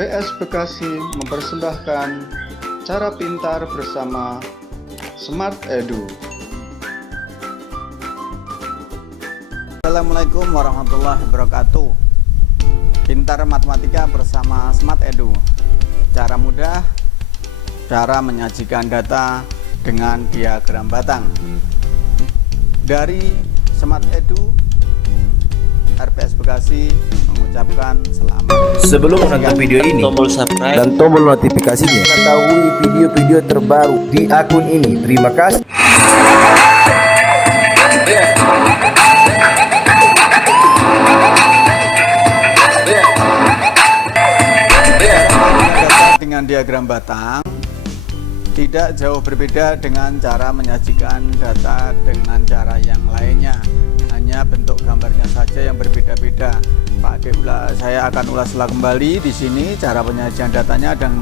RPS Bekasi mempersembahkan Cara Pintar bersama Smart Edu. Assalamualaikum warahmatullahi wabarakatuh. Pintar matematika bersama Smart Edu. Cara mudah, cara menyajikan data dengan diagram batang. Dari Smart Edu, RPS Bekasi mengucapkan selamat. Sebelum menonton video ini, tombol subscribe dan tombol notifikasinya, mengetahui video-video terbaru di akun ini. Terima kasih. Dengan diagram batang tidak jauh berbeda dengan cara menyajikan data dengan cara yang lainnya, hanya bentuk gambarnya saja yang berbeda-beda. Pak Ade, saya akan ulas kembali di sini cara penyajian datanya, dan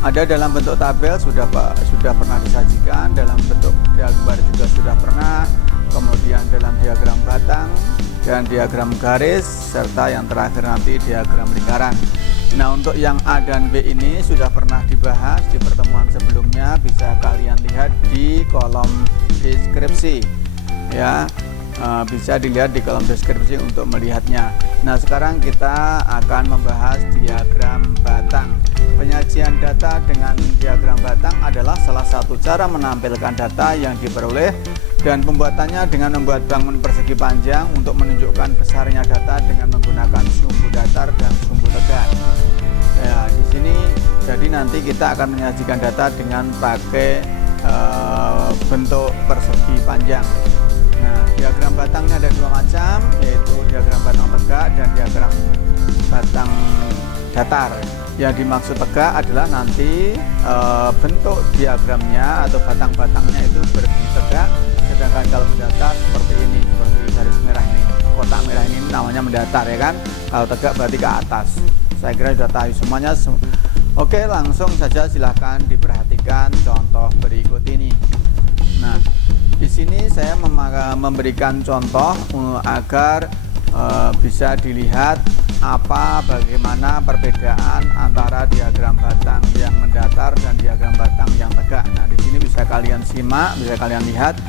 ada dalam bentuk tabel sudah pernah disajikan, dalam bentuk gambar juga sudah pernah, kemudian dalam diagram batang dan diagram garis, serta yang terakhir nanti diagram lingkaran. Nah, untuk yang A dan B ini sudah pernah dibahas di pertemuan sebelumnya, bisa kalian lihat di kolom deskripsi ya, bisa dilihat di kolom deskripsi untuk melihatnya. Nah, sekarang kita akan membahas diagram batang. Penyajian data dengan diagram batang adalah salah satu cara menampilkan data yang diperoleh, dan pembuatannya dengan membuat bangun persegi panjang untuk menunjukkan besarnya data dengan menggunakan sumbu datar dan sumbu tegak. Ya, di sini jadi nanti kita akan menyajikan data dengan pakai bentuk persegi panjang. Nah, diagram batangnya ada dua macam, yaitu diagram batang tegak dan diagram batang datar. Yang dimaksud tegak adalah nanti bentuk diagramnya atau batang-batangnya itu berdiri tegak, sedangkan kalau mendatar seperti ini, seperti garis merah ini, kotak merah ini namanya mendatar ya kan. Kalau tegak berarti ke atas. Saya kira sudah tahu semuanya. Oke, langsung saja silahkan diperhatikan contoh berikut ini. Nah, di sini saya memberikan contoh agar bisa dilihat bagaimana perbedaan antara diagram batang yang mendatar dan diagram batang yang tegak. Nah, di sini bisa kalian simak, bisa kalian lihat.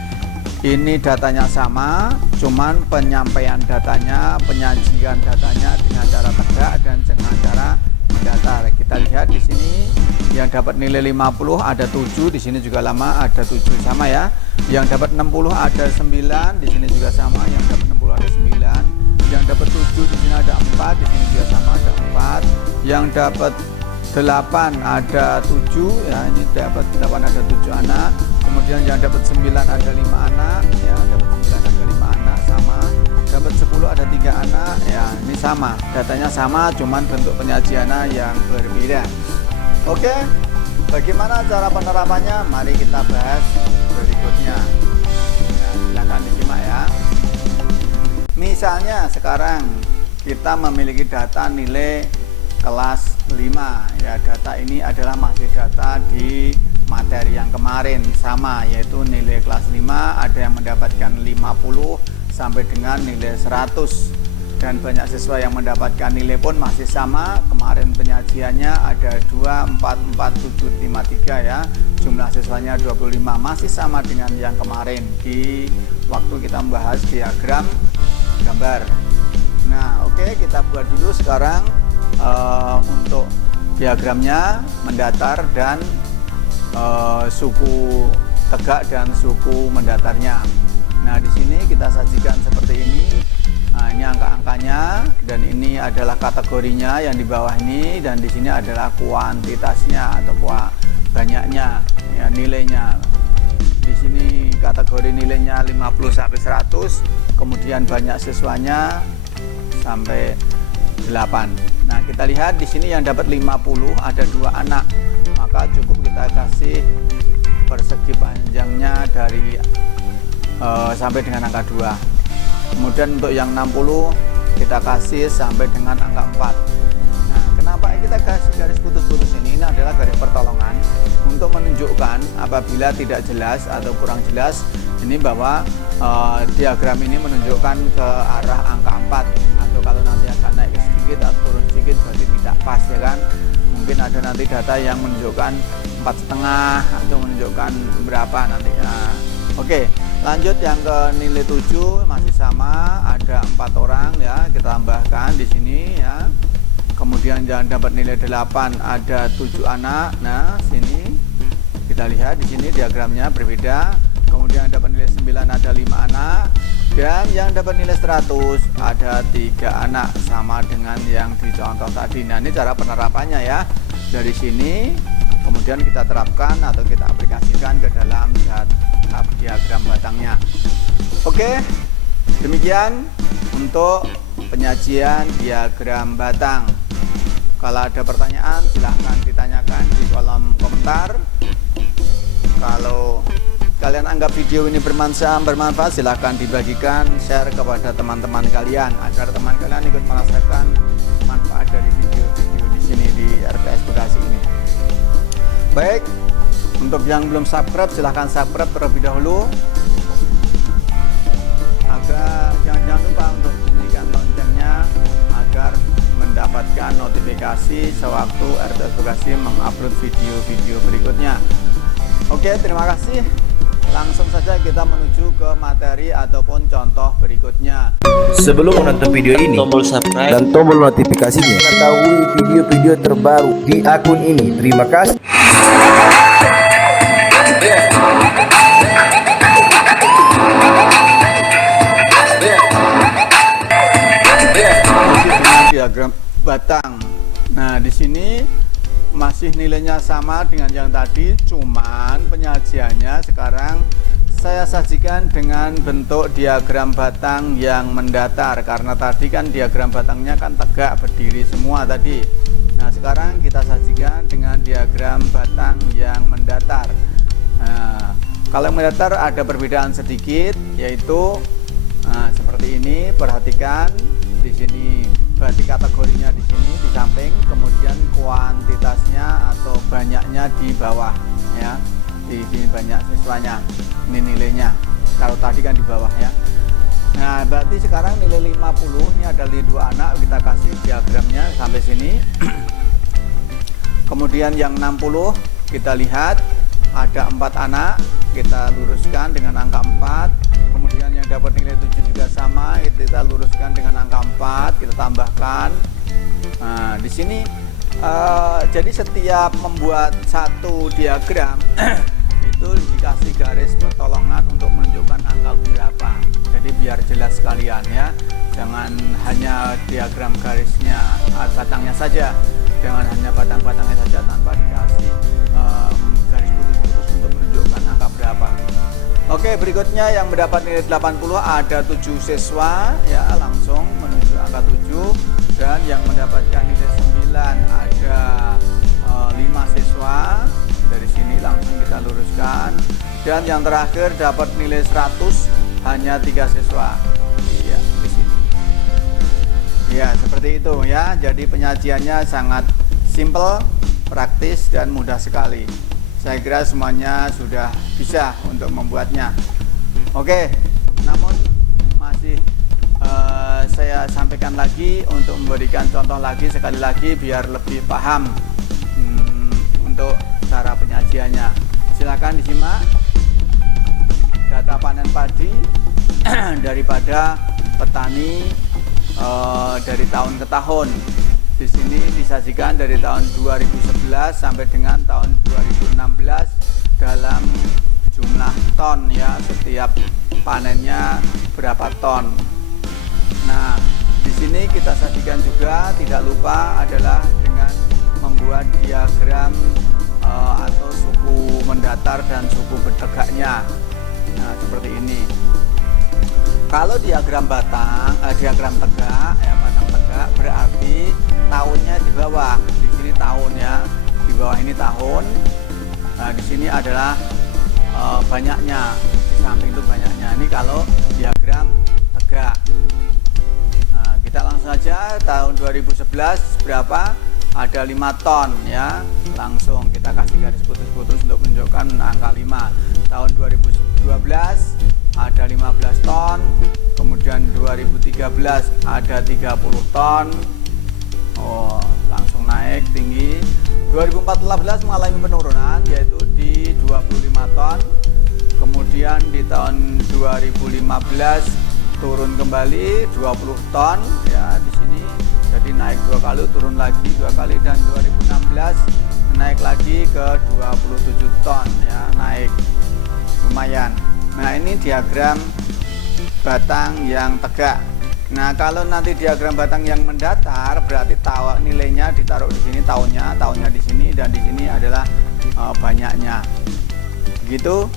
Ini datanya sama, cuman penyampaian datanya, penyajian datanya dengan cara tegak dan dengan cara mendatar. Kita lihat di sini yang dapat nilai 50 ada 7, di sini juga lama ada 7 sama ya. Yang dapat 60 ada 9, di sini juga sama, yang dapat 60 ada 9. Yang dapat 7 di sini ada 4, di sini juga sama ada 4. Yang dapat 8 ada 7 ya, ini dapat 8 ada 7 anak. Kemudian yang dapat 9 ada 5 anak ya, dapat 9 ada 5 anak sama. Dapat 10 ada 3 anak ya, ini sama, datanya sama, cuman bentuk penyajiannya yang berbeda. Oke, bagaimana cara penerapannya? Mari kita bahas berikutnya ya, silahkan disimak ya. Misalnya sekarang kita memiliki data nilai kelas 5 ya, data ini adalah masih data di materi yang kemarin sama, yaitu nilai kelas 5 ada yang mendapatkan 50 sampai dengan nilai 100, dan banyak siswa yang mendapatkan nilai pun masih sama. Kemarin penyajiannya ada 2, 4, 4, 7, 5, 3 ya, jumlah siswanya 25, masih sama dengan yang kemarin di waktu kita membahas diagram gambar. Nah, oke, kita buat dulu sekarang untuk diagramnya mendatar dan suku tegak dan suku mendatarnya. Nah, di sini kita sajikan seperti ini. Nah, ini angka-angkanya, dan ini adalah kategorinya yang di bawah ini, dan di sini adalah kuantitasnya atau banyaknya ya, nilainya. Di sini kategori nilainya 50 sampai 100, kemudian banyak siswanya sampai 8. Nah, kita lihat di sini yang dapat 50 ada 2 anak, maka cukup kita kasih persegi panjangnya dari sampai dengan angka 2. Kemudian untuk yang 60 kita kasih sampai dengan angka 4. Nah, kenapa kita kasih garis putus-putus ini? Ini adalah garis pertolongan untuk menunjukkan apabila tidak jelas atau kurang jelas ini, bahwa diagram ini menunjukkan ke arah angka 4, atau kalau nanti akan naik sedikit atau turun sedikit berarti tidak pas ya kan. ada nanti data yang menunjukkan 4,5 atau menunjukkan berapa nanti. Nah, oke, lanjut yang ke nilai 7 masih sama, ada 4 orang ya, kita tambahkan di sini ya. Kemudian yang dapat nilai 8 ada 7 anak. Nah, sini kita lihat di sini diagramnya berbeda. Kemudian dapat nilai 9 ada 5 anak. Dan yang dapat nilai 100 ada 3 anak, sama dengan yang dicontoh tadi. Nah, ini cara penerapannya ya. Dari sini kemudian kita terapkan atau kita aplikasikan ke dalam diagram batangnya. Oke, demikian untuk penyajian diagram batang. Kalau ada pertanyaan silahkan ditanyakan di kolom komentar. Kalau kalian anggap video ini bermanfaat, silahkan dibagikan, share kepada teman-teman kalian agar teman kalian ikut merasakan manfaat dari video-video di sini di RPS Bekasi ini. Baik, untuk yang belum subscribe silahkan subscribe terlebih dahulu, agar jangan lupa untuk bunyikan loncengnya agar mendapatkan notifikasi sewaktu RPS Bekasi mengupload video-video berikutnya. Oke, terima kasih. Langsung saja kita menuju ke materi ataupun contoh berikutnya. Sebelum menonton video ini, tombol subscribe dan tombol notifikasinya, mengetahui video-video terbaru di akun ini. Terima kasih. Diagram batang. Nah, di sini masih nilainya sama dengan yang tadi, cuman penyajiannya sekarang saya sajikan dengan bentuk diagram batang yang mendatar, karena tadi kan diagram batangnya kan tegak berdiri semua tadi. Nah, sekarang kita sajikan dengan diagram batang yang mendatar. Nah, kalau mendatar ada perbedaan sedikit, yaitu seperti ini. Perhatikan di sini. Berarti kategorinya di sini di samping, kemudian kuantitasnya atau banyaknya di bawah ya. Di sini banyak siswanya. Ini nilainya. Kalau tadi kan di bawah ya. Nah, berarti sekarang nilai 50 ini ada 2 anak, kita kasih diagramnya sampai sini. Kemudian yang 60 kita lihat ada 4 anak, kita luruskan dengan angka 4. Kemudian yang dapat nilai 7 juga sama, kita luruskan dengan angka 4, kita tambahkan. Nah, di sini jadi setiap membuat satu diagram itu dikasih garis pertolongan untuk menunjukkan angka berapa. Jadi biar jelas sekalian ya. Jangan hanya diagram garisnya batangnya saja. Jangan hanya batang-batangnya saja tanpa dikasih garis putus-putus untuk menunjukkan angka berapa. Oke, berikutnya yang mendapat nilai 80 ada 7 siswa ya, langsung menuju angka 7. Dan yang mendapatkan nilai 9 ada 5 siswa. Dari sini langsung kita luruskan. Dan yang terakhir dapat nilai 100 hanya 3 siswa. Iya, di sini. Ya, seperti itu ya. Jadi penyajiannya sangat simple, praktis dan mudah sekali. Saya kira semuanya sudah bisa untuk membuatnya. Oke, namun masih saya sampaikan lagi untuk memberikan contoh lagi sekali lagi biar lebih paham untuk cara penyajiannya. Silakan disimak data panen padi daripada petani dari tahun ke tahun. Di sini disajikan dari tahun 2011 sampai dengan tahun 2016 dalam jumlah ton ya, setiap panennya berapa ton. Nah, di sini kita sajikan juga tidak lupa adalah dengan membuat diagram atau suku mendatar dan suku bertegaknya. Nah, seperti ini. Kalau diagram batang, diagram tegak ya, batang tegak berarti tahunnya di bawah. Di sini tahun ya, di bawah ini tahun. Nah, di sini adalah banyaknya, di samping itu banyaknya. Ini kalau diagram tegak. Nah, kita langsung saja tahun 2011 berapa? Ada 5 ton ya. Langsung kita kasih garis putus-putus untuk menunjukkan angka 5. Tahun 2012 ada 15 ton. Kemudian 2013 ada 30 ton. langsung naik tinggi. 2014 mengalami penurunan yaitu di 25 ton. Kemudian di tahun 2015 turun kembali 20 ton ya di sini. Jadi naik 2 kali, turun lagi 2 kali, dan 2016 naik lagi ke 27 ton ya, naik lumayan. Nah, ini diagram batang yang tegak. Nah, kalau nanti diagram batang yang mendatar berarti nilainya ditaruh di sini, tahunnya di sini, dan di sini adalah banyaknya. Begitu.